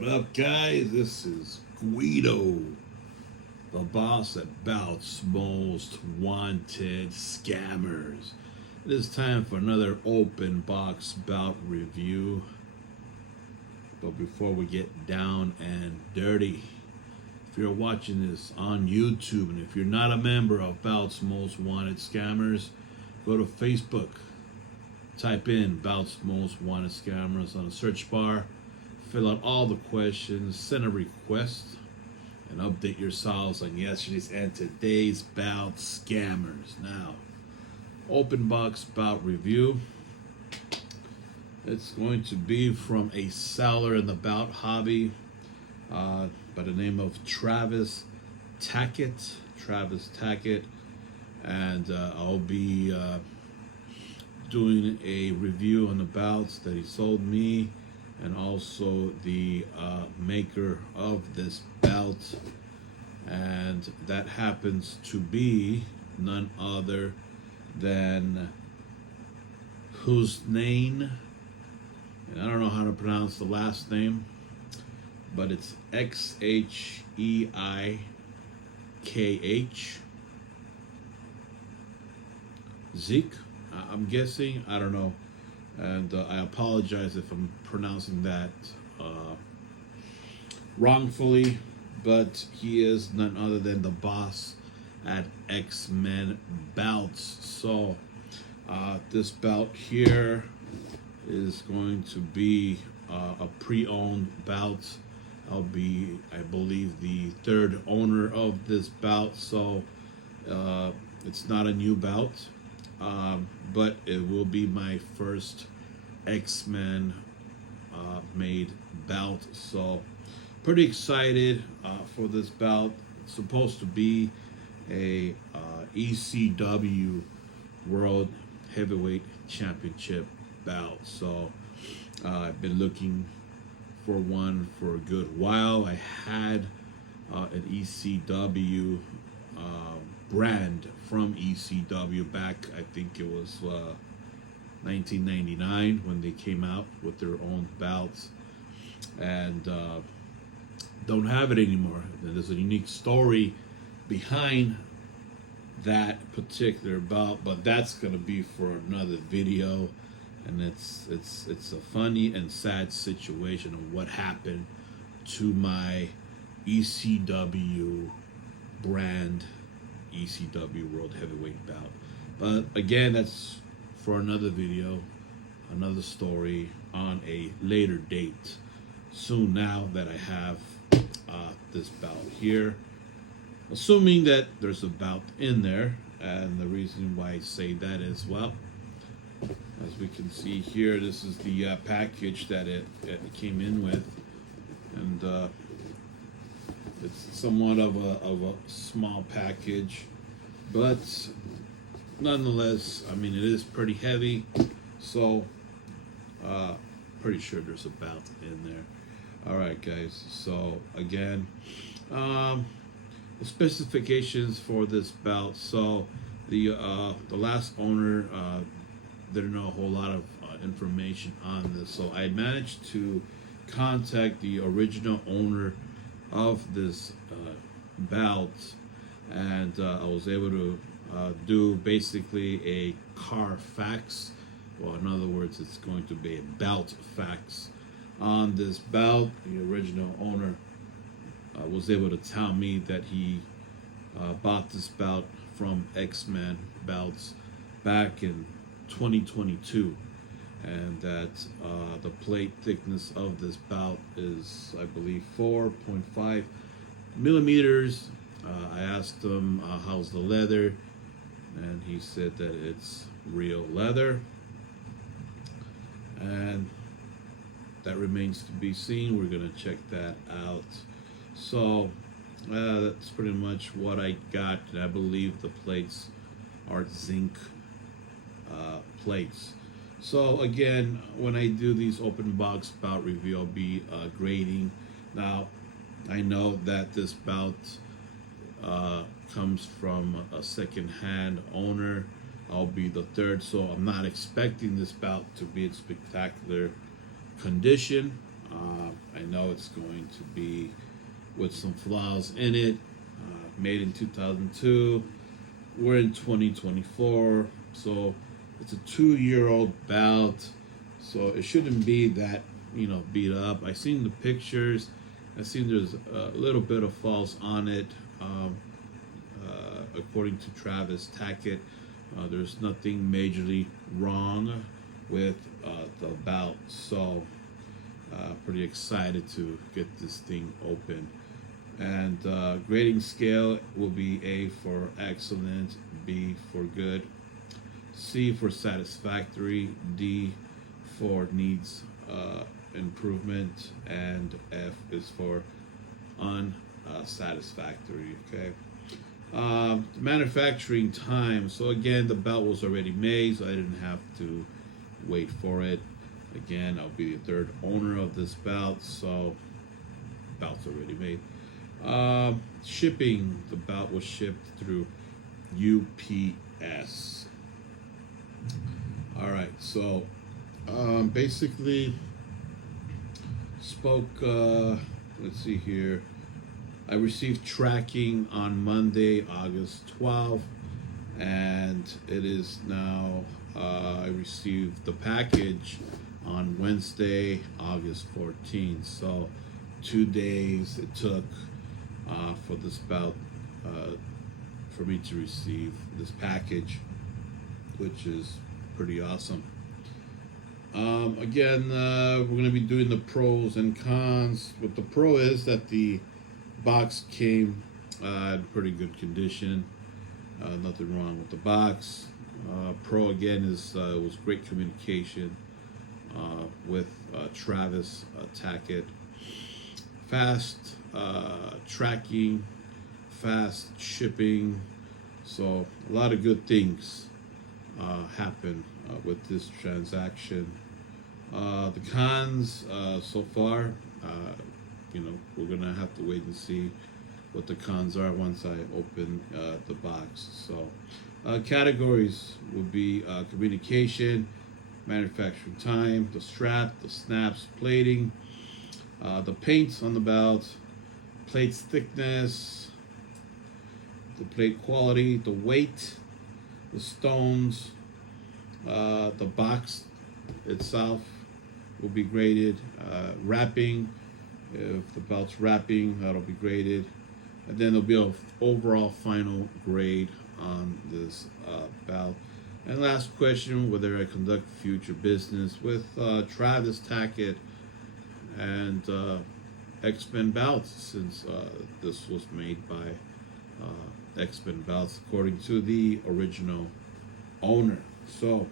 What up, guys? This is Guido, the boss at Belts Most Wanted Scammers. It is time for another open box bout review. But before we get down and dirty, if you're watching this on YouTube and if you're not a member of Belts Most Wanted Scammers, go to Facebook, type in Belts Most Wanted Scammers on the search bar, fill out all the questions, send a request, and update yourselves on yesterday's and today's bout scammers. Now, open box bout review. It's going to be from a seller in the bout hobby by the name of Travis Tackett. And I'll be doing a review on the bouts that he sold me, and also the maker of this belt, and that happens to be none other than Hussnain, and I don't know how to pronounce the last name, but it's Xheikh. Xheikh, I'm guessing, I don't know. And I apologize if I'm pronouncing that wrongfully, but he is none other than the boss at X Man Belts. So this belt here is going to be a pre-owned belt. I'll be, I believe, the third owner of this belt, so it's not a new belt. But it will be my first X-Men made belt, so pretty excited for this belt. It's supposed to be a ECW World Heavyweight Championship belt, so I've been looking for one for a good while. I had an ECW brand from ECW back, I think it was 1999 when they came out with their own belts, and don't have it anymore. There's a unique story behind that particular belt, but that's gonna be for another video. And it's a funny and sad situation of what happened to my ECW brand, ECW World Heavyweight belt. But again, that's for another video, another story on a later date. Soon, now that I have this belt here, assuming that there's a belt in there. And the reason why I say that is, well, as we can see here, this is the package that it came in with, and it's somewhat of a small package, but nonetheless, I mean, it is pretty heavy, so pretty sure there's a belt in there. All right, guys. So again, the specifications for this belt. So the last owner didn't know a whole lot of information on this, so I managed to contact the original owner of this belt, and I was able to do basically a Carfax. Well, in other words, it's going to be a belt fax on this belt. The original owner was able to tell me that he bought this belt from X Man Belts back in 2022, and that the plate thickness of this belt is, I believe, 4.5 millimeters. I asked him how's the leather, and he said that it's real leather, and that remains to be seen. We're gonna check that out. So that's pretty much what I got. I believe the plates are zinc plates. So again, when I do these open box bout review, I'll be grading. Now, I know that this bout comes from a second-hand owner. I'll be the third, so I'm not expecting this bout to be in spectacular condition. I know it's going to be with some flaws in it. Made in 2002. We're in 2024, so it's a 2-year-old belt, so it shouldn't be that beat up. I seen the pictures. I seen there's a little bit of faults on it. According to Travis Tackett, there's nothing majorly wrong with the belt, so pretty excited to get this thing open. And grading scale will be A for excellent, B for good, C for satisfactory, D for needs improvement, and F is for unsatisfactory. Okay. The manufacturing time. So again, the belt was already made, so I didn't have to wait for it. Again, I'll be the third owner of this belt, so belt's already made. Shipping. The belt was shipped through UPS. All right, so basically spoke. Let's see here. I received tracking on Monday, August 12th, and it is now. I received the package on Wednesday, August 14th. So 2 days it took for this belt for me to receive this package, which is pretty awesome. Again, we're going to be doing the pros and cons. What the pro is that the box came in pretty good condition. Nothing wrong with the box. Pro again is it was great communication with Travis Tackett. Fast tracking, fast shipping. So a lot of good things happen with this transaction. The cons so far, we're gonna have to wait and see what the cons are once I open the box. So categories will be communication, manufacturing time, the strap, the snaps, plating, the paint on the belt, plate's thickness, the plate quality, the weight, the stones, the box itself will be graded, wrapping, if the belt's wrapping, that'll be graded, and then there'll be an overall final grade on this belt. And last question, whether I conduct future business with Travis Tackett and X Man Belts, since this was made by X Man Belts according to the original owner. So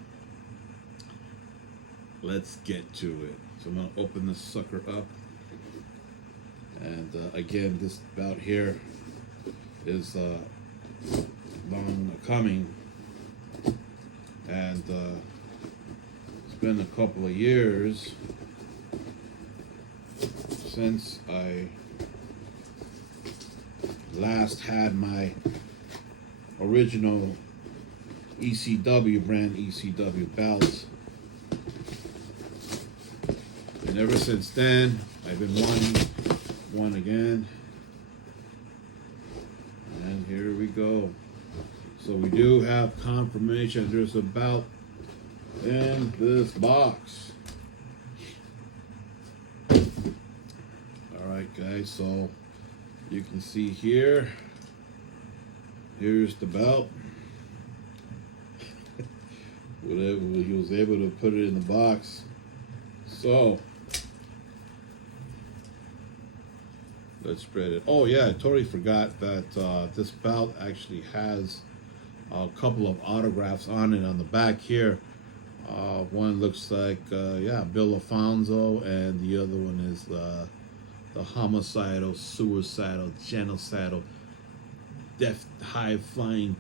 let's get to it. So I'm going to open this sucker up. And again, this belt here is long coming. And it's been a couple of years since I last had my original ECW brand ECW belt, and ever since then I've been wanting one again, and here we go. So we do have confirmation there's a belt in this box. Alright guys, so you can see here, here's the belt. Whatever, he was able to put it in the box. So let's spread it. Oh yeah, I totally forgot that this belt actually has a couple of autographs on it on the back here. One looks like Bill Alfonso, and the other one is the homicidal, suicidal, genocidal, high-flying,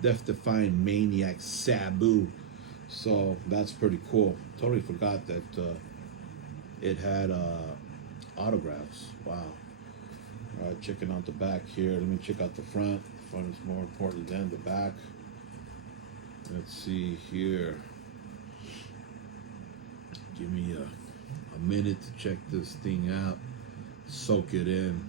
death-defying maniac Sabu. So that's pretty cool. Totally forgot that it had autographs. Wow. All right, checking out the back here. Let me check out the front. The front is more important than the back. Let's see here. Give me a a minute to check this thing out, soak it in.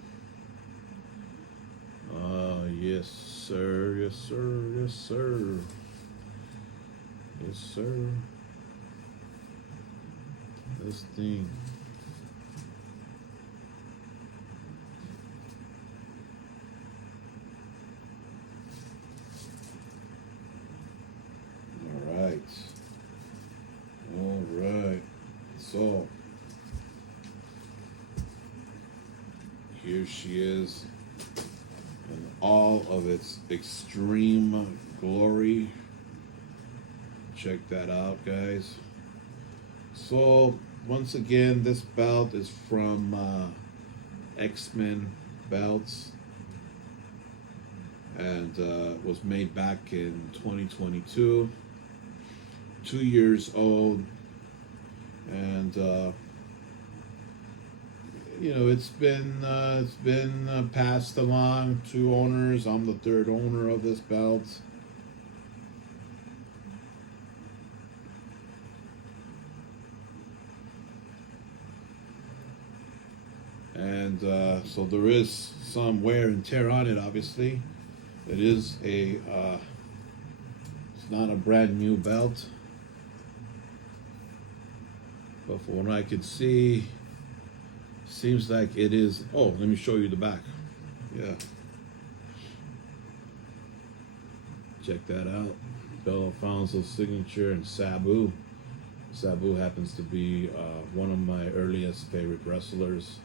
Yes sir, yes sir, yes sir, yes sir. This thing. All right. So here she is in all of its extreme glory. Check that out, guys. So once again, this belt is from X Man Belts, and was made back in 2022. 2 years old, and you know, it's been passed along to owners. I'm the third owner of this belt. And so there is some wear and tear on it. Obviously, it is a it's not a brand new belt, but from what I could see, seems like it is. Oh, let me show you the back. Yeah, check that out. Bel Alfonso's signature and Sabu. Sabu happens to be one of my earliest favorite wrestlers,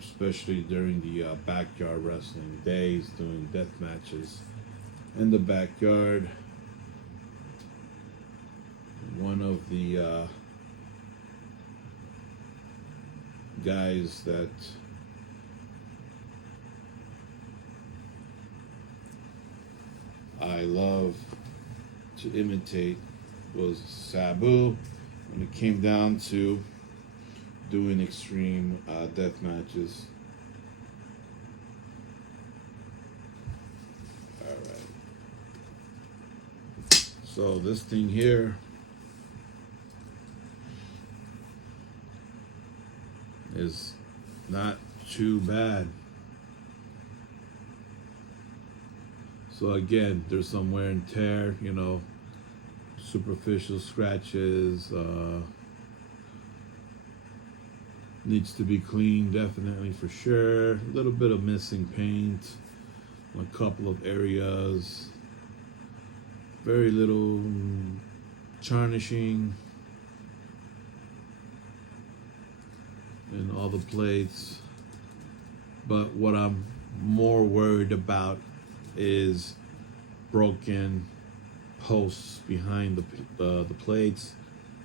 especially during the backyard wrestling days, doing death matches in the backyard. One of the guys that I love to imitate was Sabu when it came down to doing extreme death matches. All right. So this thing here is not too bad. So again, there's some wear and tear, you know, superficial scratches, needs to be cleaned definitely for sure. A little bit of missing paint on a couple of areas. Very little tarnishing in all the plates. But what I'm more worried about is broken posts behind the plates,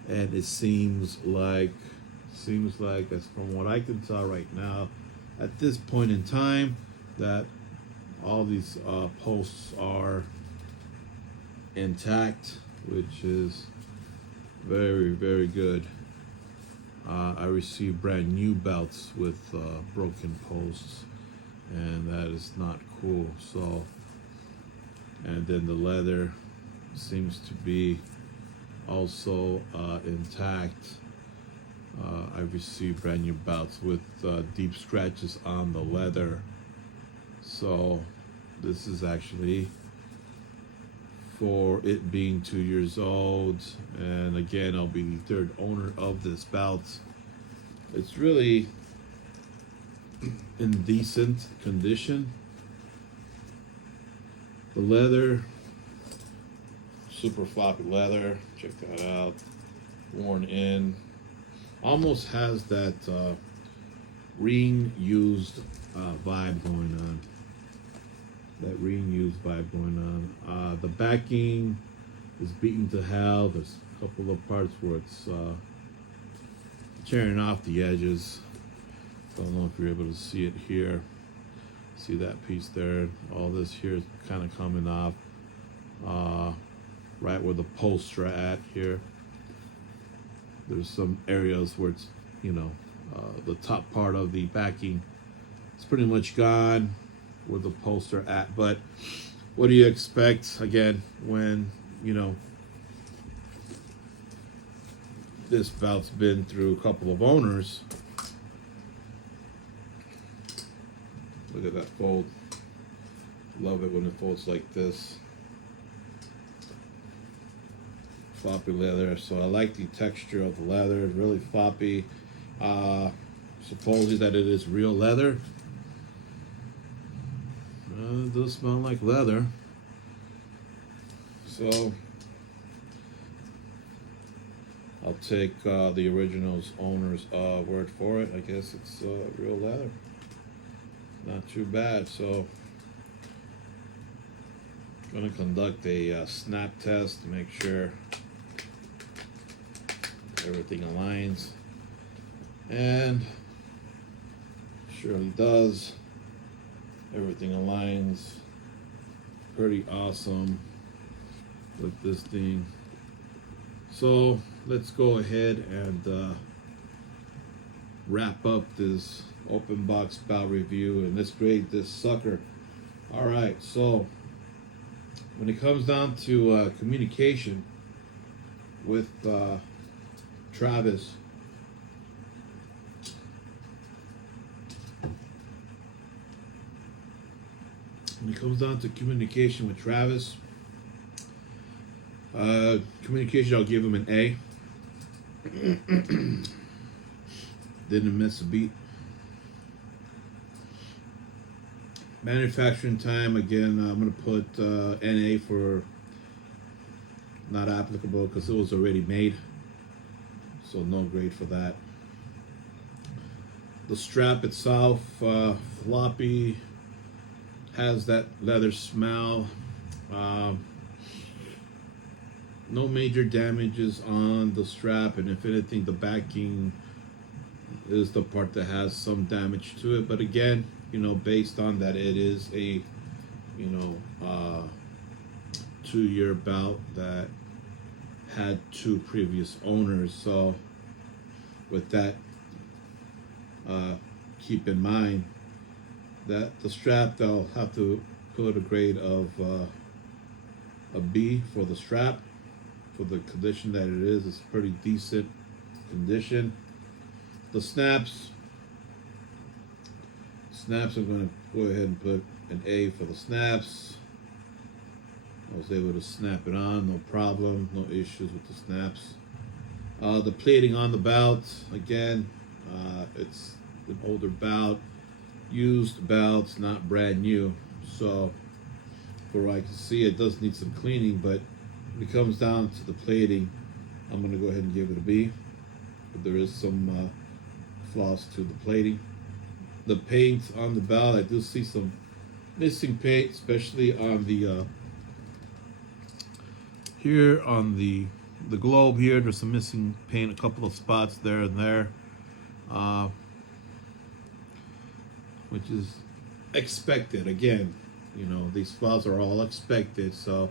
and it seems like as from what I can tell right now at this point in time that all these posts are intact, which is very, very good. I received brand new belts with broken posts, and that is not cool. So, and then the leather seems to be also intact. I received brand new belts with deep scratches on the leather. So this is actually for it being 2 years old, and again, I'll be the third owner of this belt. It's really in decent condition. The leather, super floppy leather, check that out. Worn in, almost has that reused vibe going on. The backing is beaten to hell. There's a couple of parts where it's tearing off the edges. Don't know if you're able to see it here. See that piece there? All this here is kind of coming off right where the posts are at here. There's some areas where it's, you know, the top part of the backing is pretty much gone where the posts are at. But what do you expect, again, when, you know, this belt's been through a couple of owners. Look at that fold. Love it when it folds like this. Floppy leather. So I like the texture of the leather. It's really floppy. Supposedly that it is real leather. It does smell like leather. So I'll take the original's owner's word for it. I guess it's real leather. Not too bad. So I'm going to conduct a snap test to make sure everything aligns, and surely does. Everything aligns pretty awesome with this thing. So let's go ahead and wrap up this open box belt review, and let's grade this sucker. All right, so when it comes down to communication with Travis, communication, I'll give him an A. Didn't miss a beat. Manufacturing time, again, I'm going to put NA for not applicable because it was already made. So no grade for that. The strap itself, floppy, has that leather smell. No major damages on the strap, and if anything, the backing is the part that has some damage to it. But again, you know, based on that, it is a 2-year belt that had 2 previous owners. So with that, keep in mind that the strap, they'll have to put a grade of a B for the strap. For the condition that it is, it's pretty decent condition. The snaps, I'm going to go ahead and put an A for the snaps. I was able to snap it on, no problem, no issues with the snaps. The plating on the belt, again, it's an older belt, used belts, not brand new. So, for what I can see, it does need some cleaning, but when it comes down to the plating, I'm going to go ahead and give it a B. But there is some flaws to the plating. The paint on the belt, I do see some missing paint, especially on the here on the globe here. There's some missing paint, a couple of spots there and there, which is expected. Again, you know, these flaws are all expected, so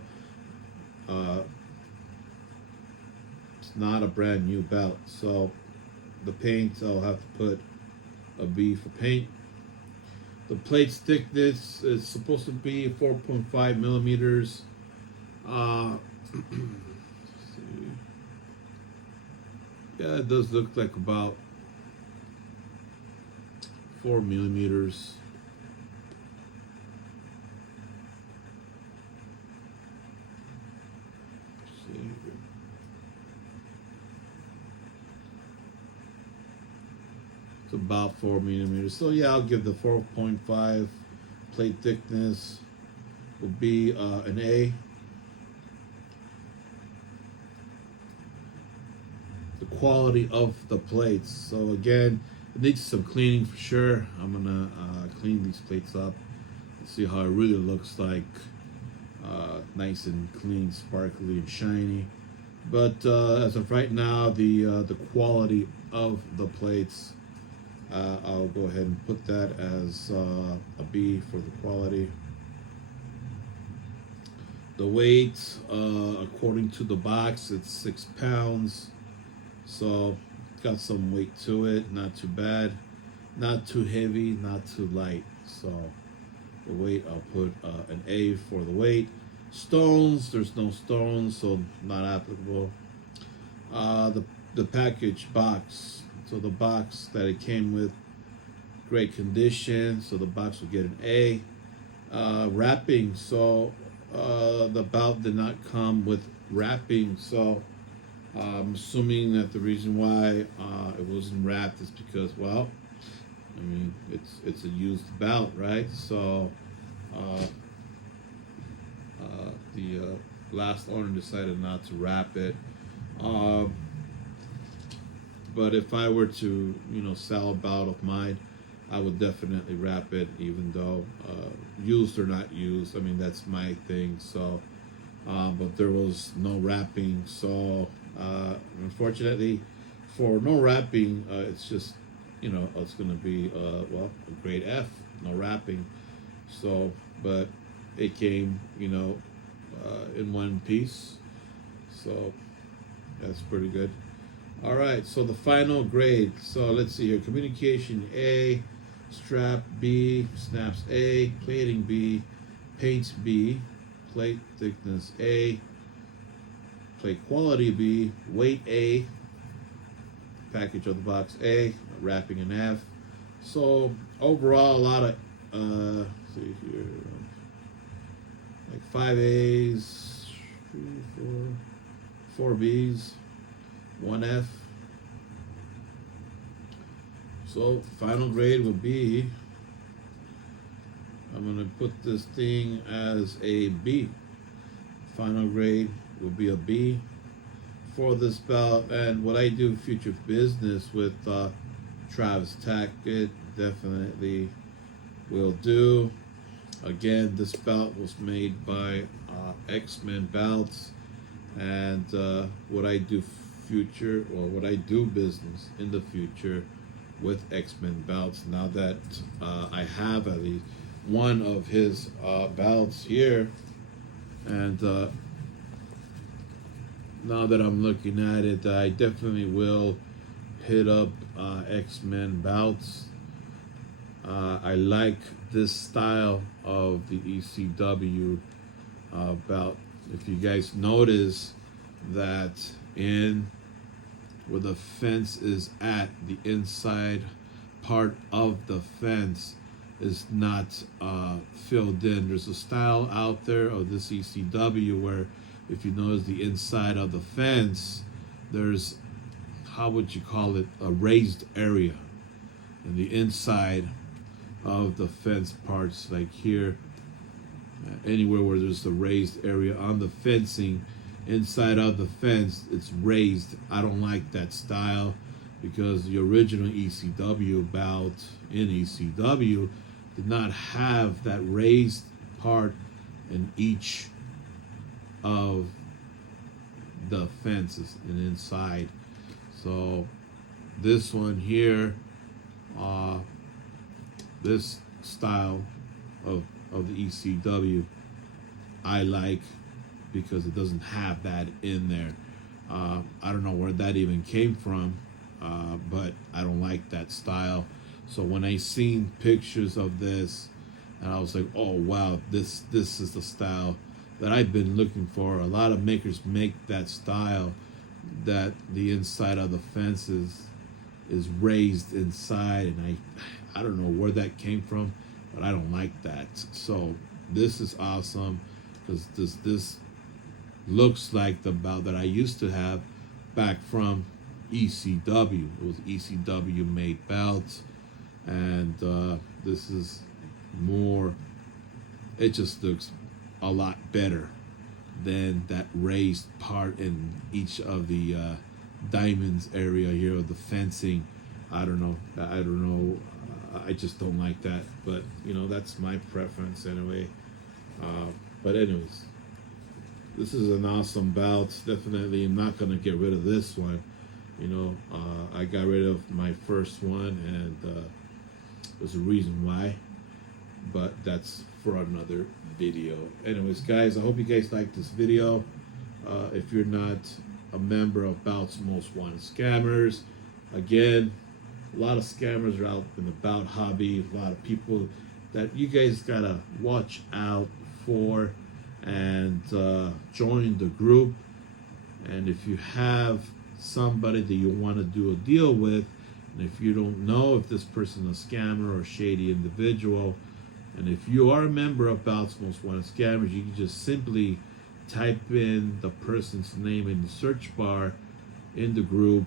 it's not a brand new belt. So the paint, I'll have to put a B for paint. The plate thickness is supposed to be 4.5 millimeters. Let's see. Yeah, it does look like about 4 millimeters. Let's see. It's about 4 millimeters. So yeah, I'll give the 4.5 plate thickness will be an A. The quality of the plates. So again, it needs some cleaning for sure. I'm gonna clean these plates up and see how it really looks like. Nice and clean, sparkly and shiny. But as of right now, the quality of the plates, I'll go ahead and put that as a B for the quality. The weight, according to the box, it's 6 pounds. So got some weight to it, not too bad, not too heavy, not too light. So the weight, I'll put an A for the weight. Stones, there's no stones, so not applicable. The the package box. So the box that it came with, great condition. So the box will get an A. Wrapping. So the belt did not come with wrapping. So I'm assuming that the reason why it wasn't wrapped is because, well, I mean, it's a used belt, right? So the last owner decided not to wrap it. But if I were to, sell a belt of mine, I would definitely wrap it, even though used or not used. I mean, that's my thing. So, but there was no wrapping. So, unfortunately, for no wrapping, it's just, it's going to be, well, a grade F, no wrapping. So, but it came, in one piece. So, that's pretty good. All right, so the final grade. So let's see here. Communication A, strap B, snaps A, plating B, paints B, plate thickness A, plate quality B, weight A, package of the box A, wrapping an F. So overall, a lot of, let's see here, like 5 A's, 4 B's, 1 F. So final grade would be, I'm going to put this thing as a B. Final grade would be a B for this belt. And what I do future business with Travis Tackett, definitely will do. Again, this belt was made by X Man Belts, and what I do business in the future with X Man Belts. Now that I have at least one of his belts here, and now that I'm looking at it, I definitely will hit up X Man Belts. I like this style of the ECW belt. If you guys notice that in where the fence is at, the inside part of the fence is not filled in. There's a style out there of this ECW where, if you notice the inside of the fence, there's, how would you call it, a raised area. And the inside of the fence parts, like here, anywhere where there's a raised area on the fencing, inside of the fence, it's raised. I don't like that style, because the original ECW belt in ECW did not have that raised part in each of the fences and inside. So this one here, this style of the ECW, I like, because it doesn't have that in there. I don't know where that even came from, but I don't like that style. So when I seen pictures of this, and I was like, oh wow, this is the style that I've been looking for. A lot of makers make that style, that the inside of the fences is raised inside, and I don't know where that came from, but I don't like that. So this is awesome, because this looks like the belt that I used to have back from ECW. It was ECW made belts, and this is more, it just looks a lot better than that raised part in each of the diamonds area here of the fencing. I don't know. I just don't like that, but that's my preference anyway. But anyways, this is an awesome belt. Definitely not gonna get rid of this one. I got rid of my first one, and there's a reason why, but that's for another video. Anyways, guys, I hope you guys like this video. If you're not a member of Belts Most Wanted Scammers, again, a lot of scammers are out in the belt hobby. A lot of people that you guys gotta watch out for, and join the group. And if you have somebody that you want to do a deal with, and if you don't know if this person is a scammer or shady individual, and if you are a member of Belts Most Wanted Scammers, you can just simply type in the person's name in the search bar in the group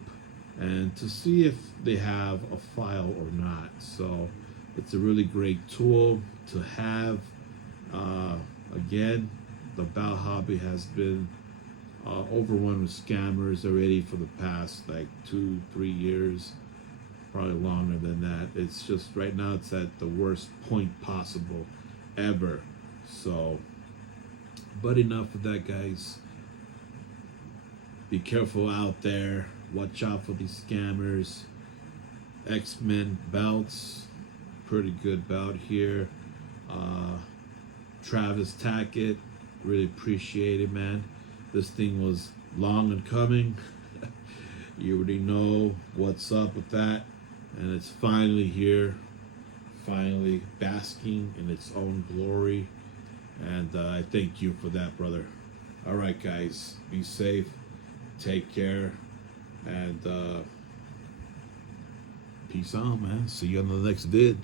and to see if they have a file or not. So it's a really great tool to have. Again, the belt hobby has been overrun with scammers already for the past like 2-3 years, probably longer than that. It's just right now it's at the worst point possible ever. So, but enough of that, guys. Be careful out there. Watch out for these scammers. X Man Belts, pretty good belt here. Travis Tackett, really appreciate it, man. This thing was long in coming. You already know what's up with that, and it's finally here, finally basking in its own glory, and I thank you for that, brother. All right, guys, be safe, take care, and peace out, man. See you on the next vid.